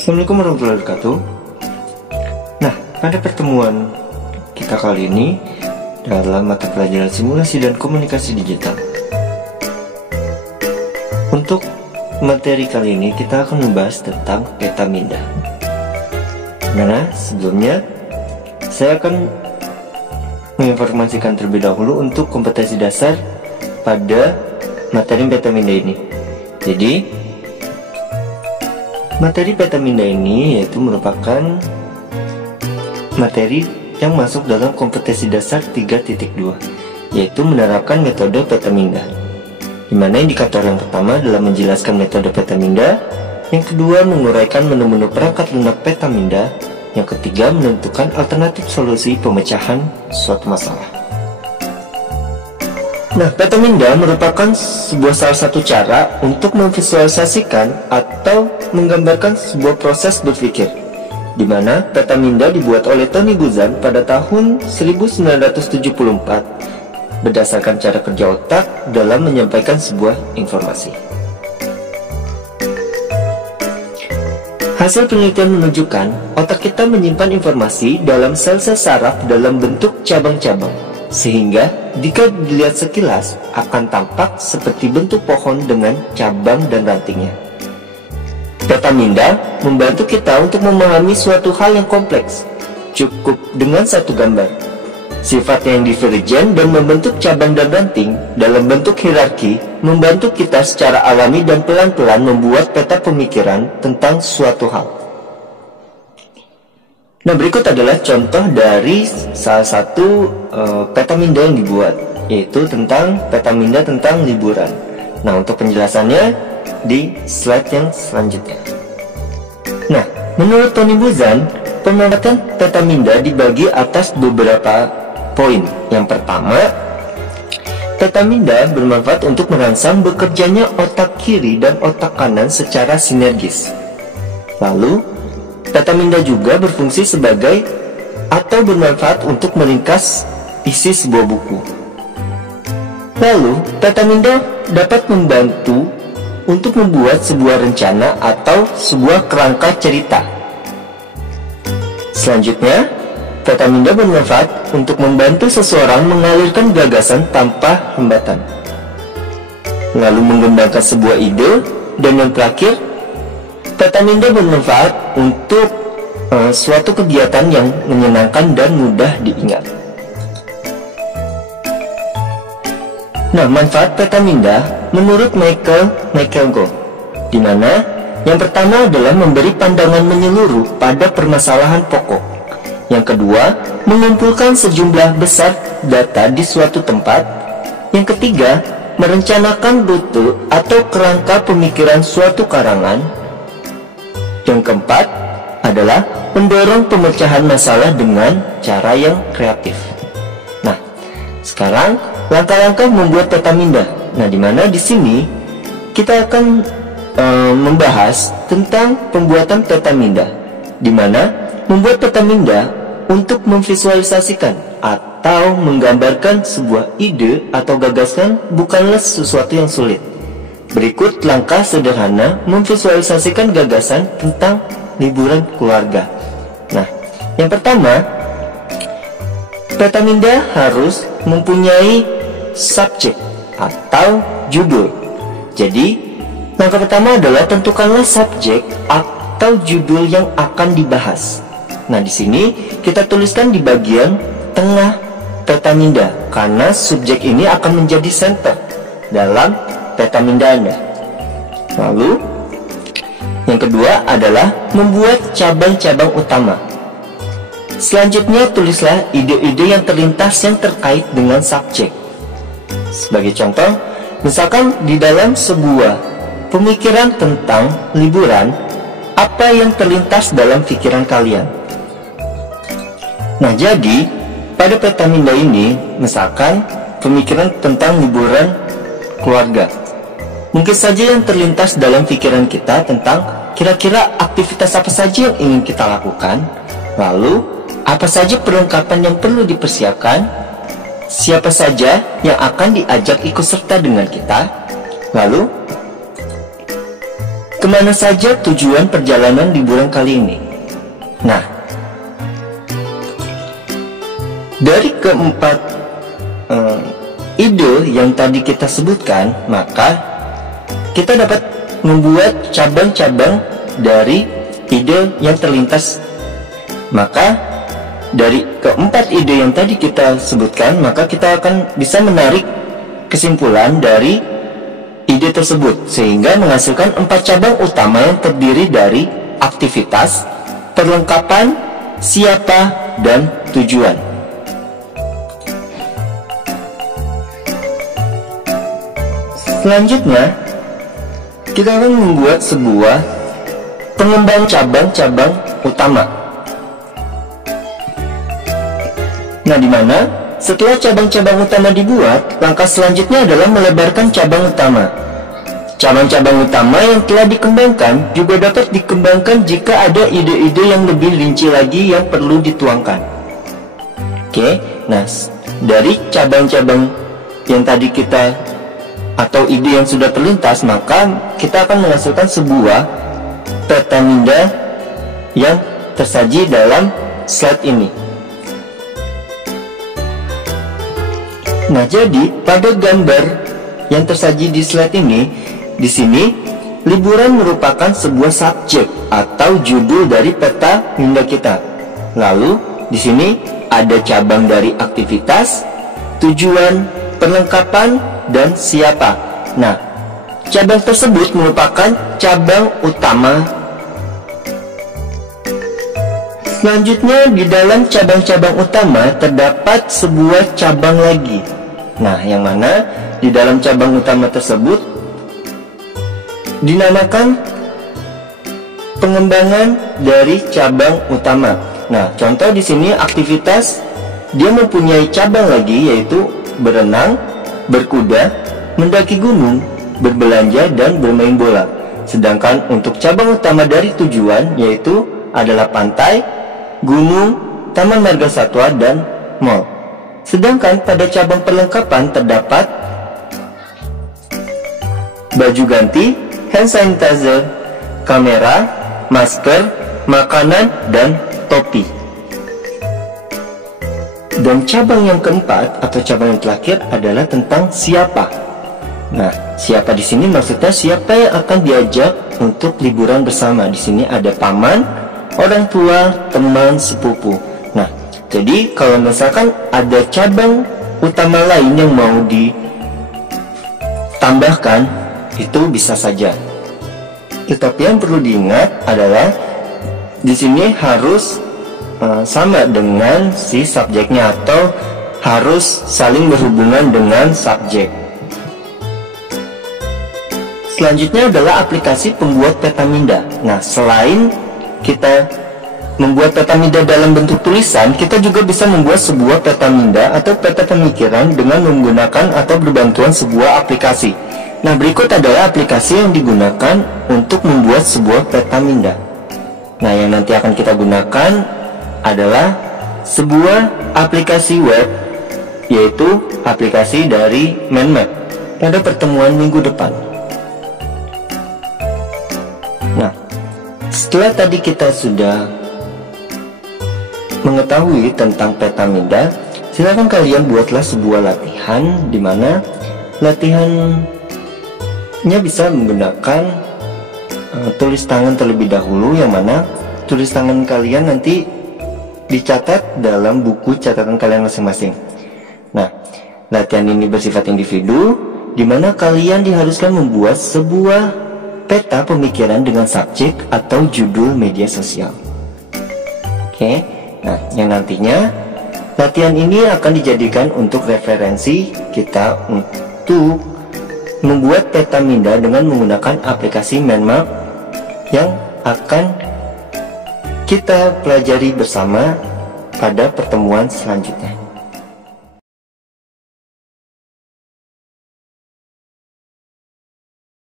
Assalamualaikum warahmatullahi wabarakatuh. Nah, pada pertemuan kita kali ini dalam mata pelajaran simulasi dan komunikasi digital, untuk materi kali ini kita akan membahas tentang peta minda. Nah, sebelumnya saya akan menginformasikan terlebih dahulu untuk kompetensi dasar pada materi peta minda ini. Jadi, materi peta minda ini yaitu merupakan materi yang masuk dalam kompetensi dasar 3.2, yaitu menerapkan metode peta minda, di mana indikator yang pertama adalah menjelaskan metode peta minda, yang kedua menguraikan menu-menu perangkat lunak peta minda, yang ketiga menentukan alternatif solusi pemecahan suatu masalah. Nah, peta minda merupakan salah satu cara untuk memvisualisasikan atau menggambarkan sebuah proses berpikir, di mana peta minda dibuat oleh Tony Buzan pada tahun 1974 berdasarkan cara kerja otak dalam menyampaikan sebuah informasi. Hasil penelitian menunjukkan otak kita menyimpan informasi dalam sel-sel saraf dalam bentuk cabang-cabang, sehingga jika dilihat sekilas akan tampak seperti bentuk pohon dengan cabang dan rantingnya. Peta minda membantu kita untuk memahami suatu hal yang kompleks. Cukup dengan satu gambar. Sifatnya yang divergen dan membentuk cabang dan ranting dalam bentuk hierarki membantu kita secara alami dan pelan-pelan membuat peta pemikiran tentang suatu hal. Nah, berikut adalah contoh dari salah satu peta minda yang dibuat, yaitu tentang peta minda tentang liburan. Nah, untuk penjelasannya di slide yang selanjutnya. Nah, menurut Tony Buzan, pemanfaatan peta minda dibagi atas beberapa poin. Yang pertama, peta minda bermanfaat untuk merangsang bekerjanya otak kiri dan otak kanan secara sinergis. Lalu, peta minda juga berfungsi sebagai atau bermanfaat untuk meringkas isi sebuah buku. Lalu, peta minda dapat membantu untuk membuat sebuah rencana atau sebuah kerangka cerita. Selanjutnya, peta minda bermanfaat untuk membantu seseorang mengalirkan gagasan tanpa hambatan, lalu mengembangkan sebuah ide. Dan yang terakhir, peta minda bermanfaat untuk suatu kegiatan yang menyenangkan dan mudah diingat. Nah, manfaat peta minda menurut Michael Go, di mana yang pertama adalah memberi pandangan menyeluruh pada permasalahan pokok. Yang kedua, mengumpulkan sejumlah besar data di suatu tempat. Yang ketiga, merencanakan rute atau kerangka pemikiran suatu karangan. Yang keempat adalah mendorong pemecahan masalah dengan cara yang kreatif. Nah, sekarang langkah-langkah membuat peta minda. Nah, di mana di sini kita akan membahas tentang pembuatan peta minda, di mana membuat peta minda untuk memvisualisasikan atau menggambarkan sebuah ide atau gagasan bukanlah sesuatu yang sulit. Berikut langkah sederhana memvisualisasikan gagasan tentang liburan keluarga. Nah, yang pertama, peta minda harus mempunyai subjek atau judul. Jadi, langkah pertama adalah tentukanlah subjek atau judul yang akan dibahas. Nah, di sini kita tuliskan di bagian tengah peta minda, karena subjek ini akan menjadi center dalam peta minda Anda. Lalu, yang kedua adalah membuat cabang-cabang utama. Selanjutnya, tulislah ide-ide yang terlintas yang terkait dengan subjek. Sebagai contoh, misalkan di dalam sebuah pemikiran tentang liburan, apa yang terlintas dalam pikiran kalian? Nah, jadi pada peta minda ini, misalkan pemikiran tentang liburan keluarga, mungkin saja yang terlintas dalam pikiran kita tentang kira-kira aktivitas apa saja yang ingin kita lakukan, lalu apa saja perlengkapan yang perlu dipersiapkan, siapa saja yang akan diajak ikut serta dengan kita, lalu kemana saja tujuan perjalanan liburan kali ini? Nah, dari keempat ide yang tadi kita sebutkan, maka kita dapat membuat cabang-cabang dari ide yang terlintas. Maka dari keempat ide yang tadi kita sebutkan, maka kita akan bisa menarik kesimpulan dari ide tersebut, sehingga menghasilkan 4 cabang utama yang terdiri dari aktivitas, perlengkapan, siapa, dan tujuan. Selanjutnya, kita akan membuat sebuah pengembang cabang-cabang utama. Nah, di mana setelah cabang-cabang utama dibuat, langkah selanjutnya adalah melebarkan cabang utama. Cabang-cabang utama yang telah dikembangkan juga dapat dikembangkan jika ada ide-ide yang lebih rinci lagi yang perlu dituangkan. Oke, nah dari cabang-cabang yang tadi kita atau ide yang sudah terlintas, maka kita akan menghasilkan sebuah peta minda yang tersaji dalam slide ini. Nah, jadi pada gambar yang tersaji di slide ini, di sini liburan merupakan sebuah subjek atau judul dari peta minda kita. Lalu di sini ada cabang dari aktivitas, tujuan, perlengkapan, dan siapa. Nah, cabang tersebut merupakan cabang utama. Selanjutnya, di dalam cabang-cabang utama terdapat sebuah cabang lagi. Nah, yang mana di dalam cabang utama tersebut dinamakan pengembangan dari cabang utama. Nah, contoh di sini aktivitas, dia mempunyai cabang lagi, yaitu berenang, berkuda, mendaki gunung, berbelanja, dan bermain bola. Sedangkan untuk cabang utama dari tujuan, yaitu adalah pantai, gunung, taman marga satwa, dan mall. Sedangkan pada cabang perlengkapan terdapat baju ganti, hand sanitizer, kamera, masker, makanan, dan topi. Dan cabang yang keempat atau cabang yang terakhir adalah tentang siapa. Nah, siapa di sini maksudnya siapa yang akan diajak untuk liburan bersama. Di sini ada paman, orang tua, teman, sepupu. Nah, jadi kalau misalkan ada cabang utama lain yang mau ditambahkan, itu bisa saja. Tetapi yang perlu diingat adalah di sini harus sama dengan si subjeknya atau harus saling berhubungan dengan subjek. Selanjutnya adalah aplikasi pembuat peta minda. Nah, selain kita membuat peta minda dalam bentuk tulisan, kita juga bisa membuat sebuah peta minda atau peta pemikiran dengan menggunakan atau berbantuan sebuah aplikasi. Nah, berikut adalah aplikasi yang digunakan untuk membuat sebuah peta minda. Nah, yang nanti akan kita gunakan adalah sebuah aplikasi web, yaitu aplikasi dari Mindmap pada pertemuan minggu depan. Nah, setelah tadi kita sudah mengetahui tentang peta minda, silakan kalian buatlah sebuah latihan, di mana latihannya bisa menggunakan tulis tangan terlebih dahulu, yang mana tulis tangan kalian nanti dicatat dalam buku catatan kalian masing-masing. Nah, latihan ini bersifat individu, di mana kalian diharuskan membuat sebuah peta pemikiran dengan subjek atau judul media sosial. Oke, nah yang nantinya latihan ini akan dijadikan untuk referensi kita untuk membuat peta minda dengan menggunakan aplikasi Mindmap yang akan kita pelajari bersama pada pertemuan selanjutnya.